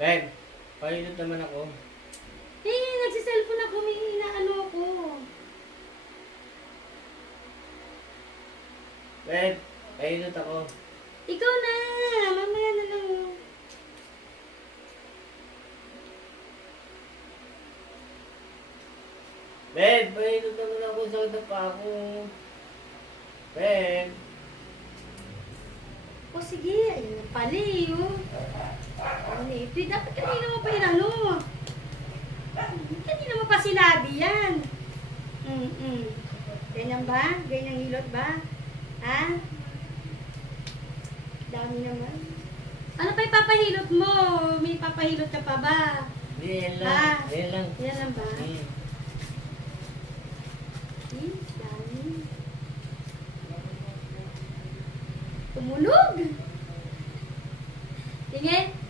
Ben, pahinot naman ako. Eh, nagsiselfone ako, may inaano ako. Ben, pahinot ako. Ikaw na, mamaya na lang. Ben, pahinot naman ako. Sakit na pa ako. Ben. O sige, ayun na pala eh, oh. Ano eh, dapat kanina mo pa inano. Kanina mo pa sinabi yan. Ganyan ba? Ganyang hilot ba? Ha? Dami naman. Ano pa ipapahilot mo? May papahilot ka pa ba? Hindi, yan lang. Yan lang. Yan lang ba? Hmm. Eh, dami. Tumunog! Tingin.